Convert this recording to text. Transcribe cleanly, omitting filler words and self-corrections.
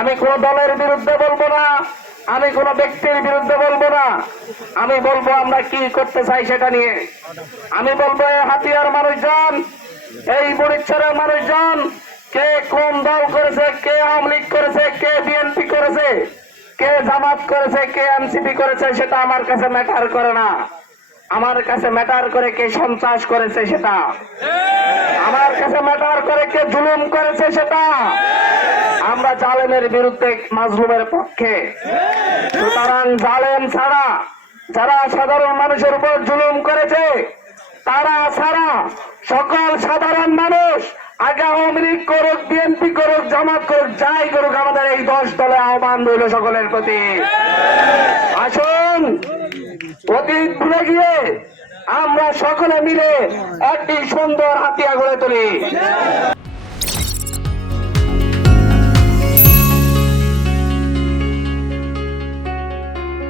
আমি কোন দলের বিরুদ্ধে বলবো না, আমি কোন ব্যক্তির বিরুদ্ধে বলবো না। আমি বলবো আমরা কি করতে চাই সেটা নিয়ে। আমি বলবো এই হাতিয়ার মানুষজন, এই বরিচ্ছরের মানুষজন, কে কোন দল করেছে, কে আওয়ামী লীগ করেছে, কে বিএনপি করেছে, কে জামাত করেছে, কে এনসিপি করেছে, সেটা আমার কাছে ম্যাটার করে না। আমার কাছে ম্যাটার করে কে সন্ত্রাস করেছে সেটা, আমার কাছে ম্যাটার করে কে জুলুম করেছে সেটা। আমরা জালেমের বিরুদ্ধে, মাজলুমের পক্ষে। সুতরাং জালেম ছাড়া, যারা সাধারণ মানুষের উপর জুলুম করেছে তারা ছাড়া সকল সাধারণ মানুষ, আগে আওয়ামী লীগ করুক, বিএনপি করুক, জামাত করুক, যাই করুক, আমাদের এই 10 দলে আহ্বান রইল সকলের প্রতি। আসুন অতীত ভুলে গিয়ে আমরা সকলে মিলে একটি সুন্দর হাতিয়া গড়ে তুলি।